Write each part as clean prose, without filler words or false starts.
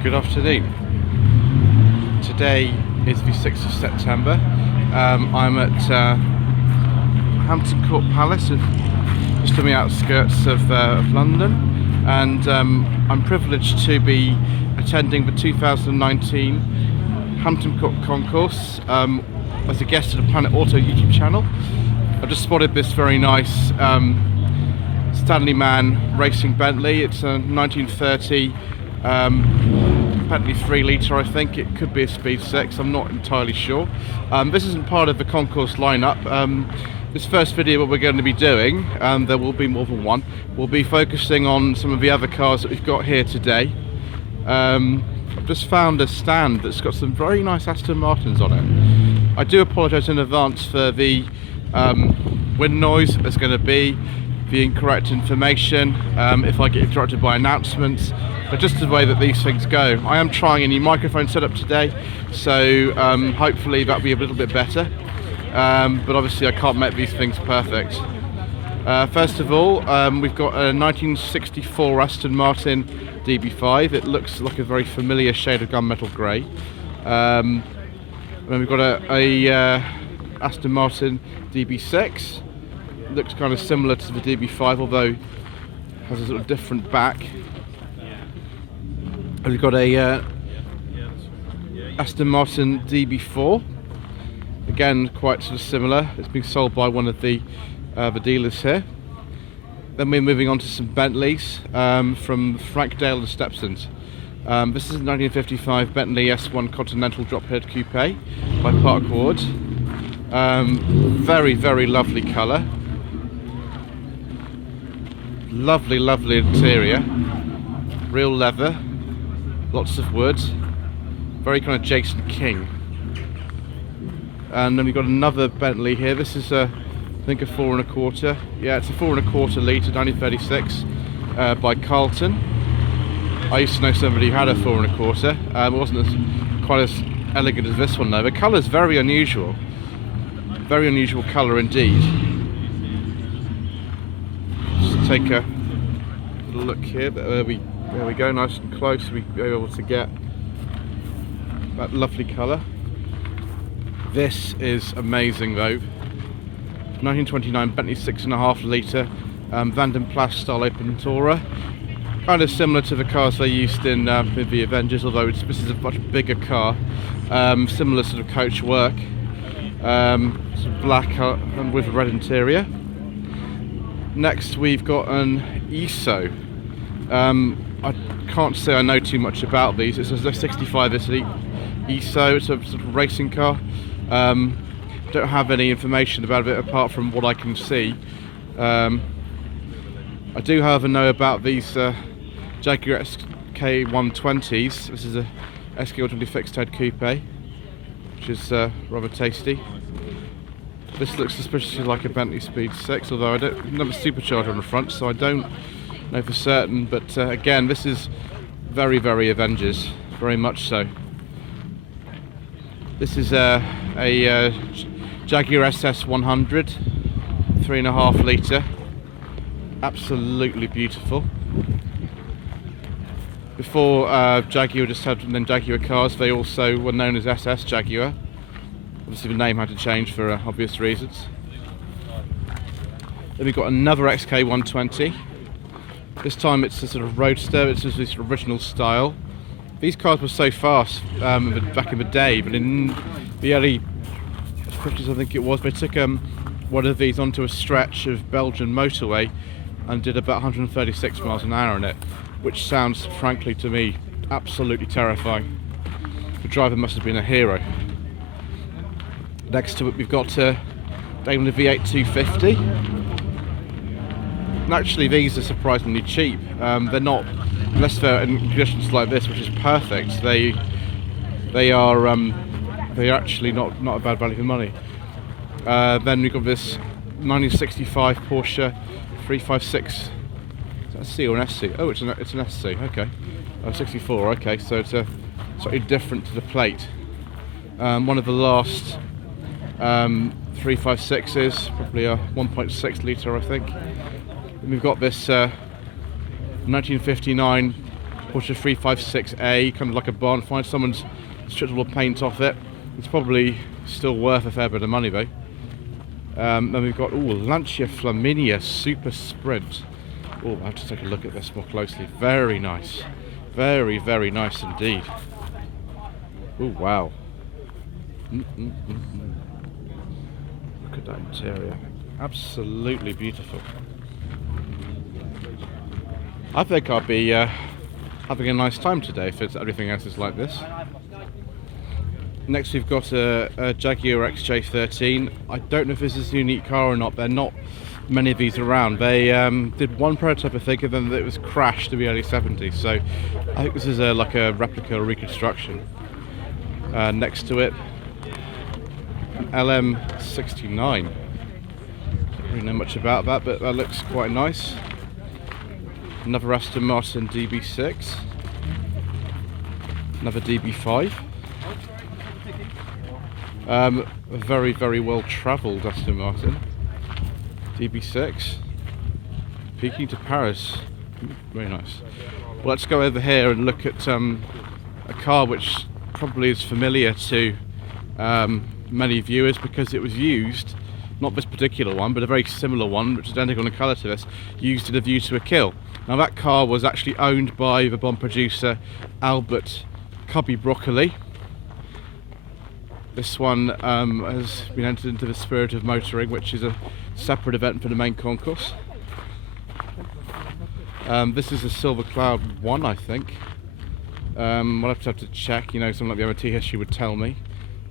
Good afternoon. Today is the 6th of September. I'm at Hampton Court Palace, just on the outskirts of London, and I'm privileged to be attending the 2019 Hampton Court Concours as a guest of the Planet Auto YouTube channel. I've just spotted this very nice Stanley Man racing Bentley. It's a 1930 Bentley 3 litre, I think. It could be a Speed 6, I'm not entirely sure. This isn't part of the concourse lineup. This first video what we're going to be doing, there will be more than one, we'll be focusing on some of the other cars that we've got here today. I've just found a stand that's got some very nice Aston Martins on it. I do apologise in advance for the wind noise there's going to be, the incorrect information, if I get interrupted by announcements, but just the way that these things go. I am trying a new microphone setup today, so hopefully that'll be a little bit better, but obviously I can't make these things perfect. First of all, we've got a 1964 Aston Martin DB5. It looks like a very familiar shade of gunmetal grey. And then we've got a Aston Martin DB6. It looks kind of similar to the DB5, although has a sort of different back. And we've got a Aston Martin DB4. Again, quite sort of similar. It's been sold by one of the dealers here. Then we're moving on to some Bentleys from Frankdale and Stepsons. This is a 1955 Bentley S1 Continental drop-head coupe by Park Ward. Very, very lovely colour. Lovely, lovely interior. Real leather. Lots of wood. Very kind of Jason King. And then we've got another Bentley here. This is I think a 4 1/4. Yeah, it's a 4 1/4 litre 1936 by Carlton. I used to know somebody who had a 4 1/4. It wasn't quite as elegant as this one though. The colour's very unusual. Very unusual colour indeed. Just take a little look here. There we go, nice and close. We'll be able to get that lovely colour. This is amazing though. 1929 Bentley 6.5 litre Vanden Plas style open tourer. Kind of similar to the cars they used in the Avengers, although this is a much bigger car. Similar sort of coach work. Sort of black and with a red interior. Next we've got an ESO. I can't say I know too much about these. It's a 65 Italy ESO. It's a sort of racing car. Don't have any information about it apart from what I can see. I do however know about these Jaguar SK120s. This is a SK120 fixed head coupe, which is rather tasty. This looks suspiciously like a Bentley Speed 6, although I don't have a supercharger on the front, so I don't know for certain. But again, this is very, very Avengers, very much so. This is a Jaguar SS 100, 3.5 litre, absolutely beautiful. Before Jaguar just had then Jaguar cars, they also were known as SS Jaguar. Obviously the name had to change for obvious reasons. Then we've got another XK120. This time it's a sort of roadster, it's this original style. These cars were so fast back in the day, but in the early 50s I think it was, they took one of these onto a stretch of Belgian motorway and did about 136 miles an hour on it, which sounds frankly to me absolutely terrifying. The driver must have been a hero. Next to it we've got Daimler V8 250. And actually these are surprisingly cheap. They're not, unless they're in conditions like this, which is perfect, they're actually not a bad value for money. Then we've got this 1965 Porsche 356. Is that a C or an SC? Oh, it's an SC, okay. 64, okay, so it's slightly different to the plate. One of the last 356s, probably a 1.6 litre I think. And we've got this 1959 Porsche 356A, kind of like a barn find. Someone's stripped all the paint off it. It's probably still worth a fair bit of money though. Then we've got Lancia Flaminia Super Sprint. Oh, I have to take a look at this more closely. Very nice, very, very nice indeed. Oh wow. Look at that interior, absolutely beautiful. I think I'll be having a nice time today if everything else is like this. Next we've got a Jaguar XJ13. I don't know if this is a unique car or not. There are not many of these around. They did one prototype, I think, and then it was crashed in the early 70s. So I think this is like a replica or reconstruction. Next to it, an LM69. Don't really know much about that, but that looks quite nice. Another Aston Martin DB6. Another DB5. A very, very well travelled Aston Martin DB6. Peking to Paris. Very nice. Well, let's go over here and look at a car which probably is familiar to many viewers because it was used, not this particular one, but a very similar one, which is identical in colour to this, used in A View to a Kill. Now that car was actually owned by the Bond producer Albert Cubby Broccoli. This one has been entered into the Spirit of Motoring, which is a separate event for the main concourse. This is a Silver Cloud 1, I think. I'll have to check, you know, something like the MOT history would tell me.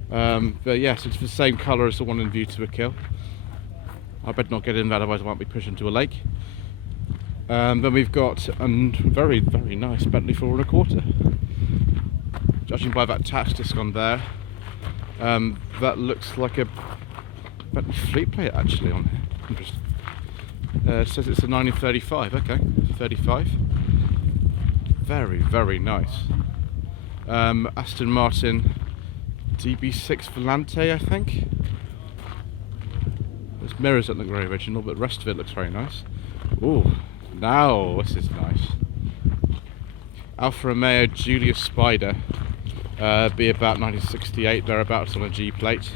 But yes, it's the same colour as the one in View to a Kill. I better not get in that, otherwise I might be pushed into a lake. Then we've got a very, very nice Bentley 4¼ Judging by that tax disc on there, that looks like a Bentley fleet plate actually on here. Interesting. It says it's a 1935, okay, 35. Very, very nice. Aston Martin DB6 Volante, I think. Those mirrors don't look very original, but the rest of it looks very nice. Ooh, now this is nice. Alfa Romeo Julius Spider, be about 1968, thereabouts on a G plate.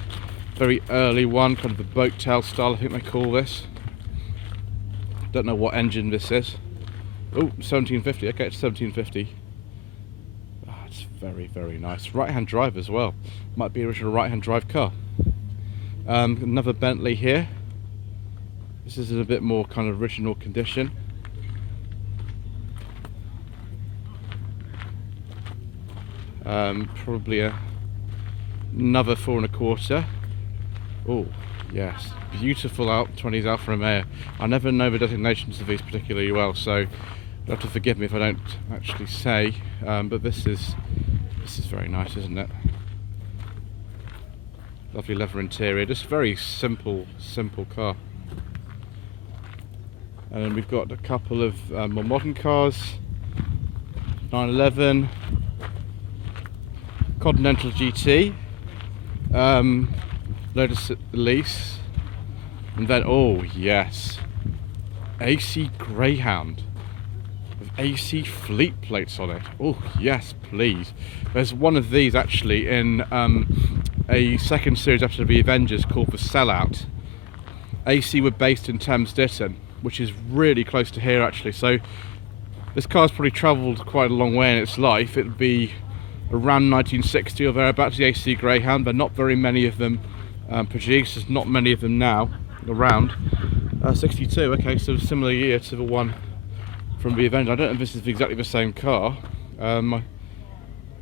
Very early one, kind of the boat tail style, I think they call this. Don't know what engine this is. Oh, 1750, okay, it's 1750. Oh, it's very, very nice. Right-hand drive as well. Might be original right-hand drive car. Another Bentley here. This is in a bit more kind of original condition. Probably another 4¼ Oh, yes. Beautiful 20s Alfa Romeo. I never know the designations of these particularly well, so you'll have to forgive me if I don't actually say, but this is very nice, isn't it? Lovely leather interior, just very simple car. And then we've got a couple of more modern cars. 911, Continental GT, Lotus Elise, and then, oh yes, AC Greyhound with AC fleet plates on it. Oh yes, please. There's one of these actually in a second series after the Avengers called The Sellout. AC were based in Thames Ditton, which is really close to here actually, so this car's probably travelled quite a long way in its life. It would be around 1960 or thereabouts, the AC Greyhound, but not very many of them produced. There's not many of them now around. 62, okay, so a similar year to the one from the event. I don't know if this is exactly the same car. I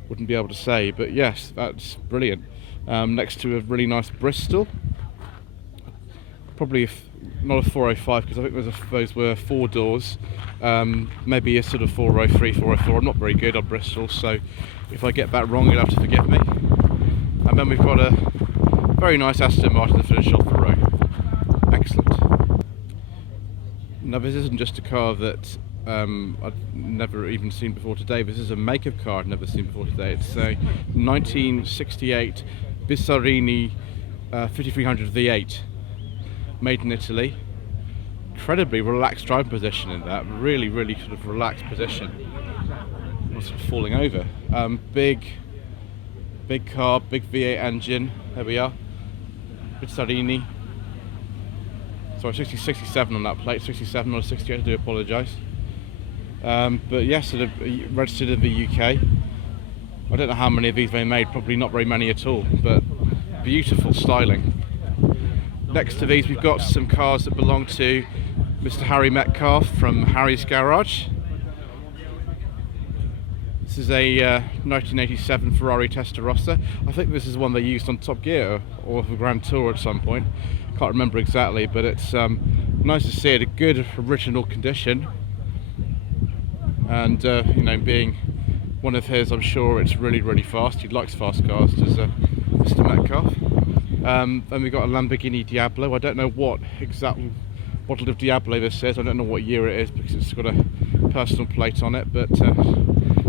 wouldn't be able to say, but yes, that's brilliant. Next to a really nice Bristol. Probably not a 405 because I think those were 4 doors. Maybe a sort of 403, 404. I'm not very good on Bristol, so if I get that wrong, you'll have to forgive me. And then we've got a very nice Aston Martin to finish off the row. Excellent. Now this isn't just a car that I've never even seen before today. This is a make of car I've never seen before today. It's a 1968 Bissarini 5300 V8, made in Italy. Incredibly relaxed driving position in that, really sort of relaxed position. sort of falling over. Big car, big V8 engine. There we are. Good Sarini. Sorry, 67 on that plate. 67 or 68. I do apologise. But yes, sort of registered in the UK. I don't know how many of these they made. Probably not very many at all. But beautiful styling. Next to these, we've got some cars that belong to Mr. Harry Metcalf from Harry's Garage. This is a 1987 Ferrari Testarossa. I think this is one they used on Top Gear or the Grand Tour at some point. Can't remember exactly, but it's nice to see it. A good original condition, and you know, being one of his, I'm sure it's really fast. He likes fast cars, does Mr. Metcalf. Then we've got a Lamborghini Diablo. I don't know what exact model of Diablo this is. I don't know what year it is because it's got a personal plate on it, but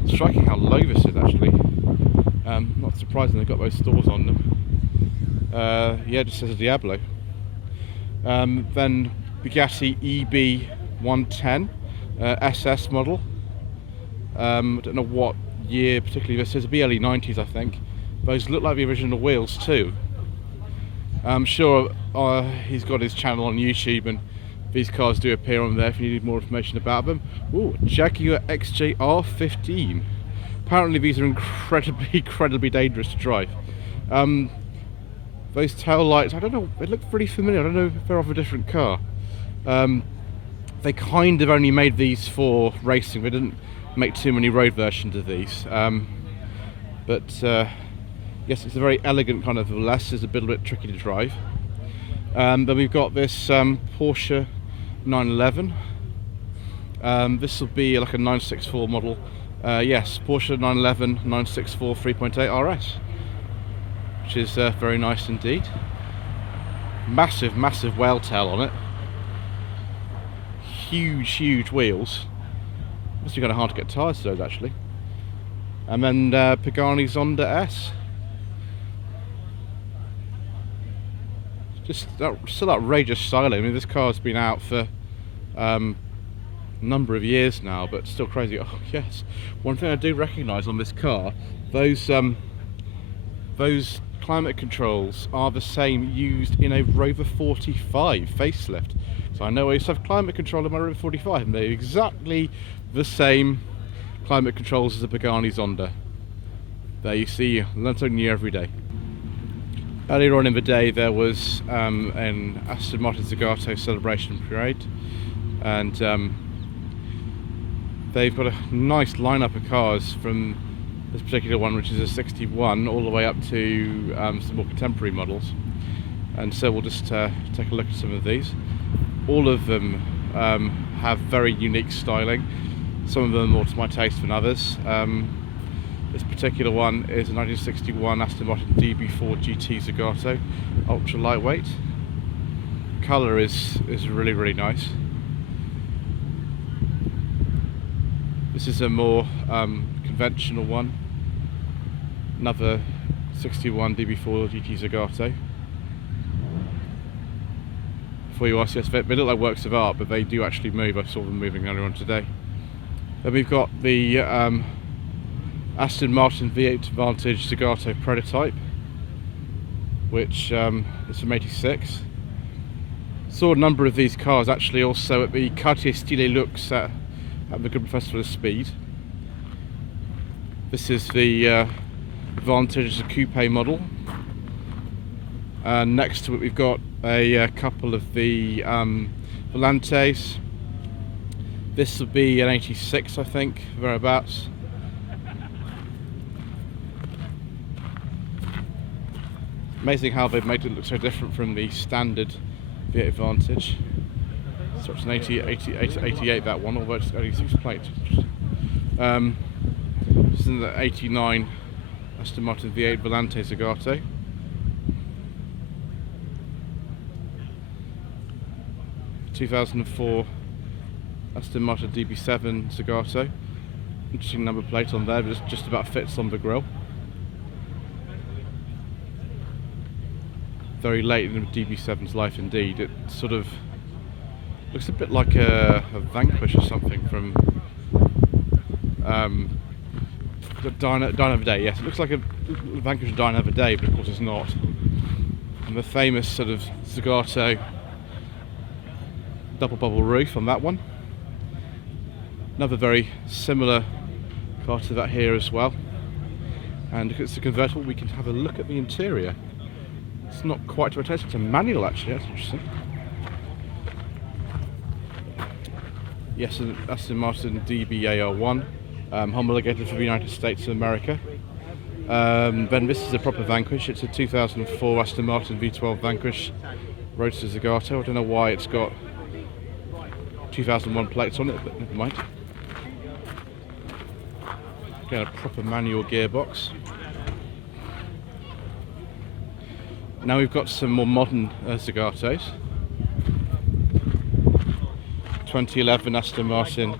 striking how low this is actually. Not surprising they've got those stores on them. Yeah, it just says a Diablo. Then Bugatti EB110 SS model. I don't know what year particularly this is. It'll be early 90s, I think. Those look like the original wheels too. I'm sure he's got his channel on YouTube, and these cars do appear on there if you need more information about them. Ooh, Jaguar XJR15. Apparently these are incredibly dangerous to drive. Those tail lights, I don't know, they look pretty familiar. I don't know if they're off a different car. They kind of only made these for racing. They didn't make too many road versions of these. Yes, it's a very elegant kind of less. It's a bit tricky to drive. Then we've got this Porsche 911. This will be like a 964 model. Yes, Porsche 911 964 3.8 RS, which is very nice indeed. Massive whale tail on it. Huge wheels. Must be kind of hard to get tyres to those actually. And then Pagani Zonda S. Just still outrageous styling. I mean, this car's been out for a number of years now, but still crazy. Oh yes, one thing I do recognise on this car, those climate controls are the same used in a Rover 45 facelift. So I know I used to have climate control in my Rover 45, and they're exactly the same climate controls as a Pagani Zonda. There you see, learn something new every day. Earlier on in the day there was an Aston Martin Zagato celebration parade, and they've got a nice lineup of cars from this particular one, which is a 61, all the way up to some more contemporary models. And so we'll just take a look at some of these. All of them have very unique styling. Some of them more to my taste than others. This particular one is a 1961 Aston Martin DB4 GT Zagato, ultra lightweight. Colour is really nice. This is a more conventional one. Another 61 DB4 GT Zagato. Before you ask, yes, they look like works of art, but they do actually move. I saw them moving earlier on today. Then we've got the Aston Martin V8 Vantage Zagato prototype, which is from '86. Saw a number of these cars actually also at the Quartier Style Lux at the Good Festival of Speed. This is the Vantage, a coupe model, and next to it we've got a couple of the Volantes. This will be an '86, I think, thereabouts. Amazing how they've made it look so different from the standard V8 Vantage. So it's an 88 that one, although it's only 6 plate. This is the '89 Aston Martin V8 Volante Zagato. '2004 Aston Martin DB7 Zagato. Interesting number plate on there, but it just about fits on the grille. Very late in DB7's life indeed. It sort of looks a bit like a Vanquish or something from Die Another Day, yes. It looks like a Vanquish Die Another Day, but of course it's not. And the famous sort of Zagato double bubble roof on that one. Another very similar car to that here as well. And if it's a convertible, we can have a look at the interior. It's not quite rotated, it's a manual actually, that's interesting. Yes, an Aston Martin DBAR1, homologated for the United States of America. Then this is a proper Vanquish. It's a 2004 Aston Martin V12 Vanquish Roadster Zagato. I don't know why it's got 2001 plates on it, but never mind. Again, a proper manual gearbox. Now we've got some more modern Zagatos. 2011 Aston Martin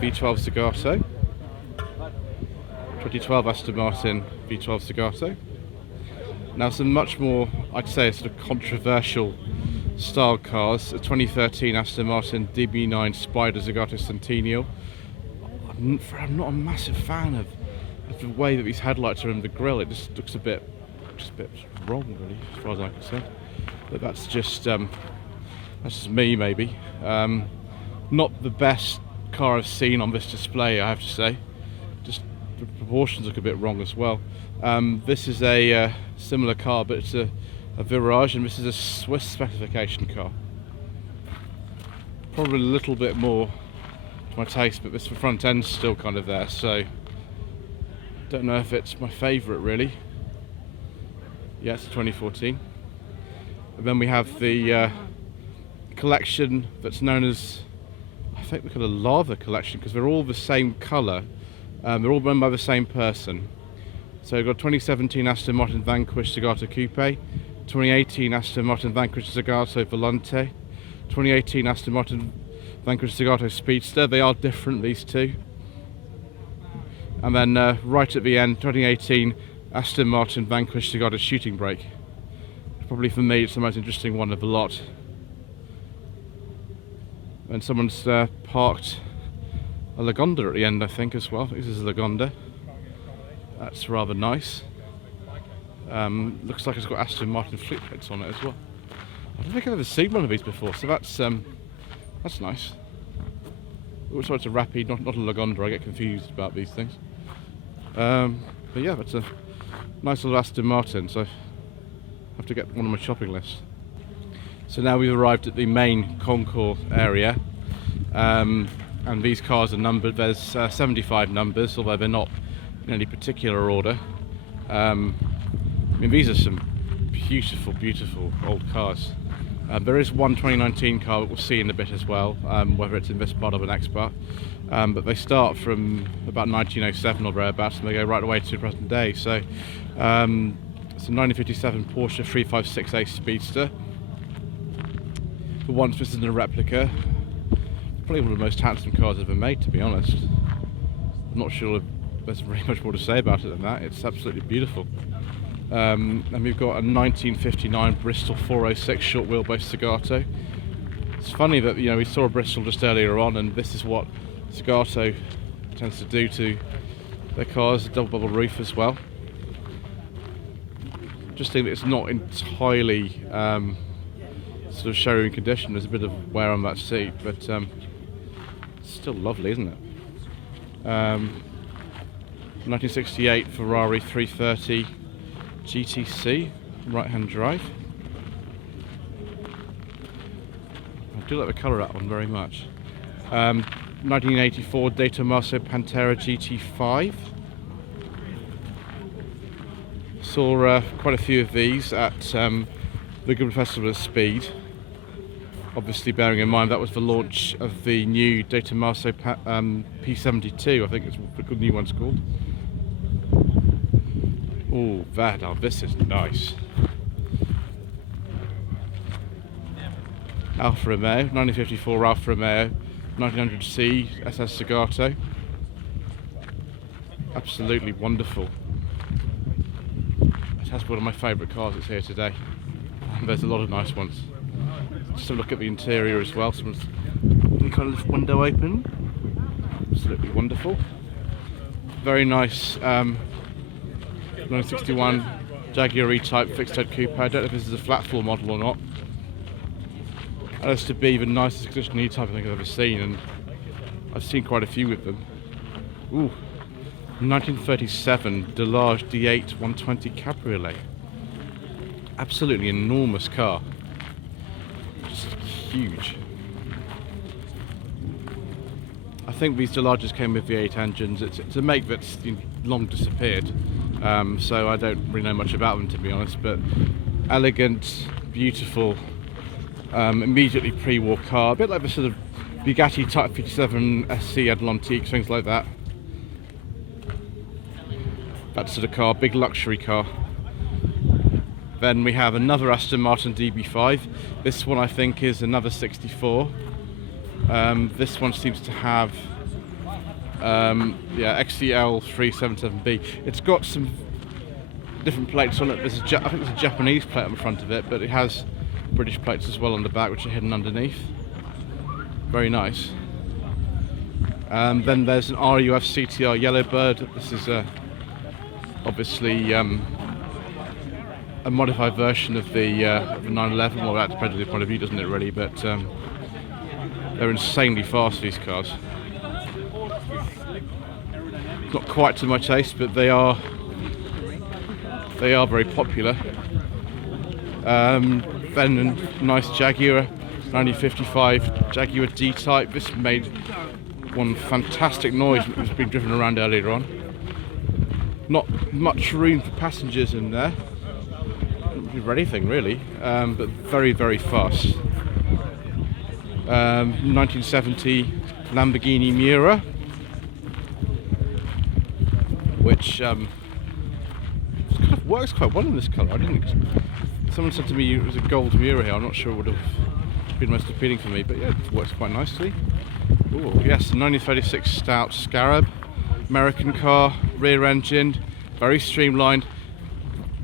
V12 Zagato. 2012 Aston Martin V12 Zagato. Now some much more, I'd say, sort of controversial style cars. A 2013 Aston Martin DB9 Spider Zagato Centennial. I'm not a massive fan of the way that these headlights are in the grille. It just looks a bit wrong, really, as far as I'm concerned. But that's just me, maybe. Not the best car I've seen on this display, I have to say. Just the proportions look a bit wrong as well. This is a similar car, but it's a Virage, and this is a Swiss specification car. Probably a little bit more to my taste, but this front end's still kind of there, so don't know if it's my favourite really. Yeah, it's 2014. And then we have the collection that's known as, I think we call it a lava collection, because they're all the same colour. They're all run by the same person. So we've got 2017 Aston Martin Vanquish Zagato Coupe, 2018 Aston Martin Vanquish Zagato Volante, 2018 Aston Martin Vanquish Zagato Speedster. They are different, these two. And then right at the end, 2018 Aston Martin Vanquish Zagato Shooting Brake. Probably for me it's the most interesting one of the lot. And someone's parked a Lagonda at the end, I think, as well. This is a Lagonda. That's rather nice. Looks like it's got Aston Martin fleet plates on it as well. I don't think I've ever seen one of these before, so that's nice. Looks like it's a Rapide, not a Lagonda. I get confused about these things. But yeah, that's a nice little Aston Martin, so I have to get one on my shopping list. So now we've arrived at the main Concours area, and these cars are numbered. There's 75 numbers, although they're not in any particular order. I mean, these are some beautiful, beautiful old cars. There is one 2019 car that we'll see in a bit as well, whether it's in this part or the next part. But they start from about 1907 or thereabouts, and they go right away to the present day. So, it's a 1957 Porsche 356A Speedster. For once, this isn't a replica. Probably one of the most handsome cars ever made, to be honest. I'm not sure there's very much more to say about it than that. It's absolutely beautiful. And we've got a 1959 Bristol 406 short wheelbase Zagato. It's funny that, you know, we saw a Bristol just earlier on, and this is what Zagato tends to do to their cars, a double bubble roof as well. Just think that it's not entirely sort of showroom condition. There's a bit of wear on that seat, but it's still lovely, isn't it? 1968 Ferrari 330 GTC, right-hand drive. I do like the colour of that one very much. 1984 De Tomaso Pantera GT5. Saw quite a few of these at the Good Festival of Speed. Obviously bearing in mind that was the launch of the new De Tomaso P72, I think it's what the new one's called. Oh, this is nice. Alfa Romeo, 1954 Alfa Romeo, 1900C SS Zagato. Absolutely wonderful. That's one of my favourite cars that's here today. And there's a lot of nice ones. Just have a look at the interior as well. Someone's kind of window open. Absolutely wonderful. Very nice 1961 Jaguar E-Type fixed head coupe. I don't know if this is a flat floor model or not. That is to be the nicest condition E-Type I think I've ever seen, and I've seen quite a few with them. Ooh, 1937 Delage D8 120 Cabriolet. Absolutely enormous car. Just huge. I think these Delages came with V8 engines. It's a make that's long disappeared, so I don't really know much about them, to be honest, but elegant, beautiful, immediately pre-war car, a bit like the sort of Bugatti Type 57 SC Atlantique, things like that. That sort of car, big luxury car. Then we have another Aston Martin DB5. This one I think is another 64. This one seems to have XCL 377B. It's got some different plates on it. I think there's a Japanese plate on the front of it, but it has British plates as well on the back, which are hidden underneath. Very nice. Then there's an RUF CTR Yellowbird. This is obviously a modified version of the 911. Well, that depends on your point of view, doesn't it, really? But they're insanely fast, these cars. Not quite to my taste, but they are very popular. Then a nice Jaguar 1955 Jaguar D-Type. This made one fantastic noise when it was being driven around earlier on. Not much room for passengers in there, for anything really, but very, very fast. 1970 Lamborghini Miura, which kind of works quite well in this colour. Someone said to me it was a gold Miura here. I'm not sure it would have been most appealing for me, but yeah, it works quite nicely. Ooh, yes, 1936 Stout Scarab, American car, rear engine, very streamlined.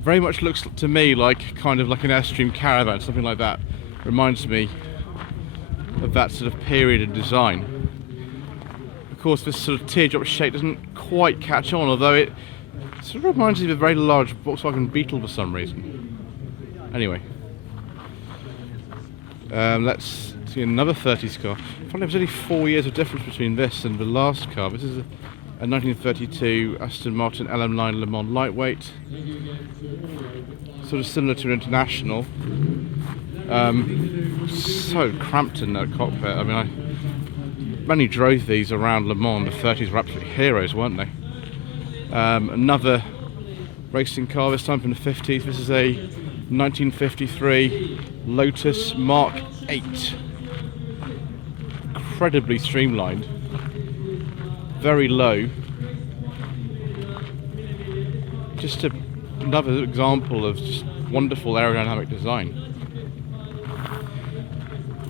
Very much looks to me like kind of like an Airstream Caravan, something like that. Reminds me of that sort of period of design. Of course, this sort of teardrop shape doesn't quite catch on, although it sort of reminds me of a very large Volkswagen Beetle for some reason. Anyway, let's see another 30s car. Funny, there's only 4 years of difference between this and the last car. This is a 1932 Aston Martin LM9 Le Mans Lightweight, sort of similar to an International. So cramped in that cockpit. I mean, I only drove these around Le Mans. The 30s were absolute heroes, weren't they? Another racing car, this time from the 50s. This is a 1953 Lotus Mark 8. Incredibly streamlined, very low. Just another example of just wonderful aerodynamic design.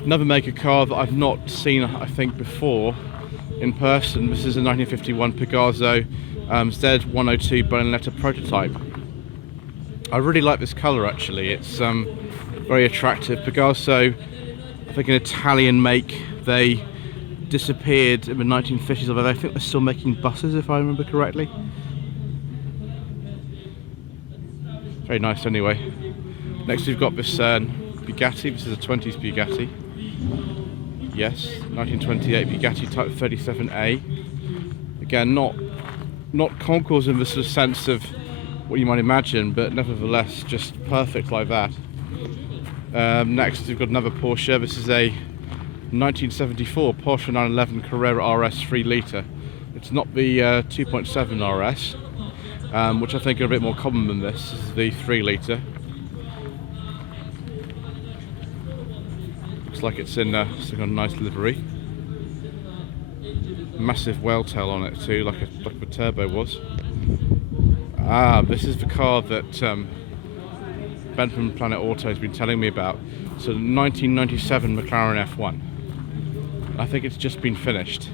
Another maker car that I've not seen, I think, before in person. This is a 1951 Pegaso Z102 Bonetta prototype. I really like this colour actually. It's very attractive. Pegaso, I think an Italian make. They disappeared in the 1950s, although I think they're still making buses if I remember correctly. Very nice anyway. Next we've got this Bugatti. This is a 20s Bugatti. Yes, 1928 Bugatti Type 37A. Again, not Concours in the sort of sense of what you might imagine, but nevertheless just perfect like that. Next we've got another Porsche. This is a 1974 Porsche 911 Carrera RS 3 litre. It's not the 2.7 RS, which I think are a bit more common than this. This is the 3 litre. Looks like it's in a nice livery. Massive whale tail on it too, like the turbo was. This is the car that Ben from Planet Auto has been telling me about. So the 1997 McLaren F1. I think it's just been finished.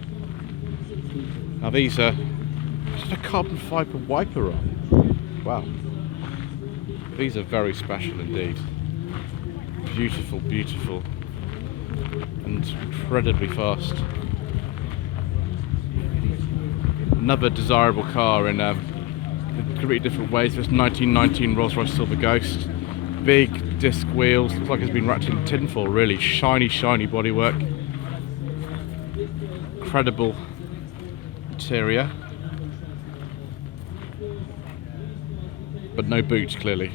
Now these are just a carbon fibre wiper on. Wow. These are very special indeed. Beautiful, beautiful. And incredibly fast. another desirable car in completely different ways. This 1919 Rolls-Royce Silver Ghost. Big disc wheels, looks like it's been wrapped in tinfoil, really. Shiny bodywork. Incredible interior. But no boot, clearly.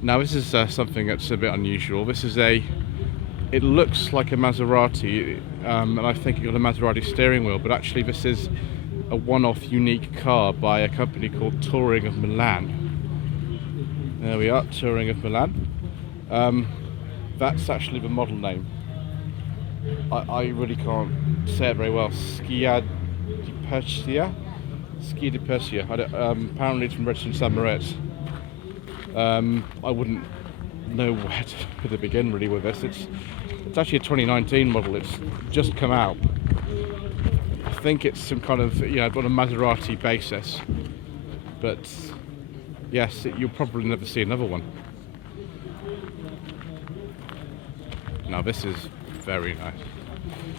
Now this is something that's a bit unusual. This is it looks like a Maserati, and I think it got a Maserati steering wheel, but actually this is a one-off unique car by a company called Touring of Milan. There we are, Touring of Milan. That's actually the model name. I really can't say it very well. Scia di Persia? Scia di Persia. Apparently it's from registered in San Moritz. I wouldn't know where to begin really with this. It's actually a 2019 model. It's just come out. I think it's some kind of, on a Maserati basis. But yes, you'll probably never see another one. Now this is very nice.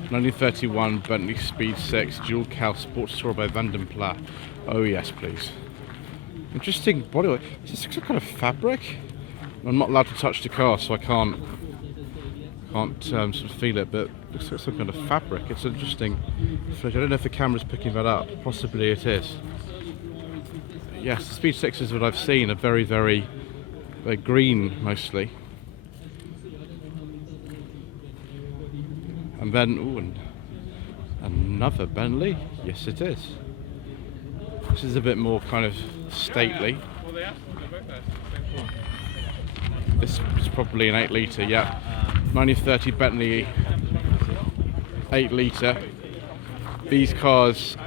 1931 Bentley Speed 6 dual cowl sports tour by Vanden Plas. Oh yes, please. Interesting bodywork. Is this some kind of fabric? I'm not allowed to touch the car, so I can't sort of feel it, but it looks like some kind of fabric. It's interesting. I don't know if the camera's picking that up. Possibly it is. Yes, the Speed 6s that I've seen are very, very green mostly. And then, ooh, another Bentley. Yes, it is. This is a bit more kind of stately. This is probably an 8-litre, yeah. 1930 Bentley 8-litre. These cars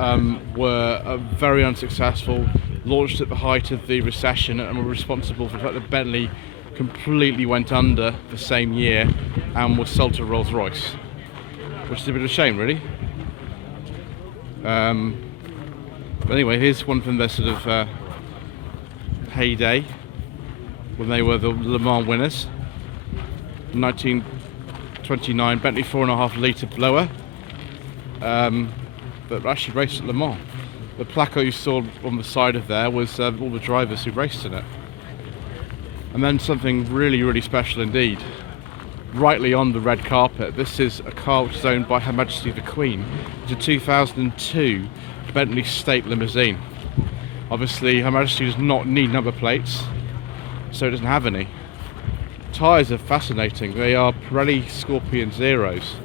were very unsuccessful, launched at the height of the recession, and were responsible for the fact that Bentley completely went under the same year and was sold to Rolls-Royce, which is a bit of a shame, really. But anyway, here's one from their sort of heyday, when they were the Le Mans winners. 1929 Bentley 4.5 litre blower, but actually raced at Le Mans. The plaque you saw on the side of there was all the drivers who raced in it. And then something really, really special indeed. Rightly on the red carpet, this is a car which is owned by Her Majesty the Queen. It's a 2002 Bentley State Limousine. Obviously Her Majesty does not need number plates, so it doesn't have any. Tyres are fascinating. They are Pirelli Scorpion Zeros,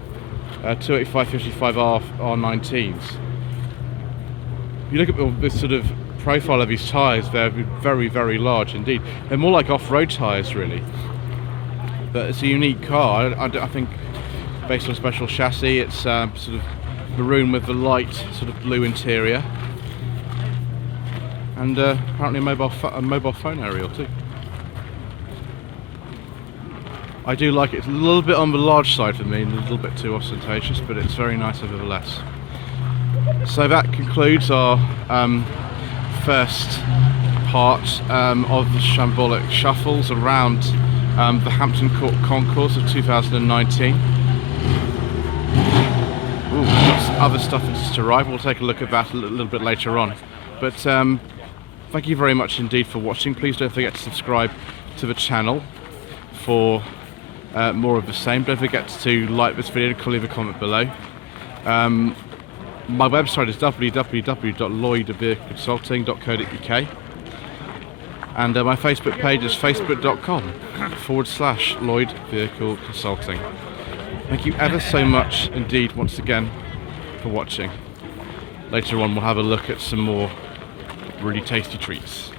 285/55 R19s. You look at this sort of profile of these tyres, they're very, very large indeed. They're more like off-road tyres really. But it's a unique car. I think based on a special chassis. It's sort of maroon with the light sort of blue interior. And apparently a mobile phone aerial too. I do like it. It's a little bit on the large side for me, a little bit too ostentatious, but it's very nice nevertheless. So that concludes our first part of the Shambolic shuffles around the Hampton Concours of 2019. Ooh, lots of other stuff that's just arrived. We'll take a look at that a little bit later on. But thank you very much indeed for watching. Please don't forget to subscribe to the channel for more of the same. Don't forget to like this video and leave a comment below. My website is www.lloydvehicleconsulting.co.uk, and my Facebook page is facebook.com/Lloyd Vehicle Consulting. Thank you ever so much indeed once again for watching. Later on we'll have a look at some more really tasty treats.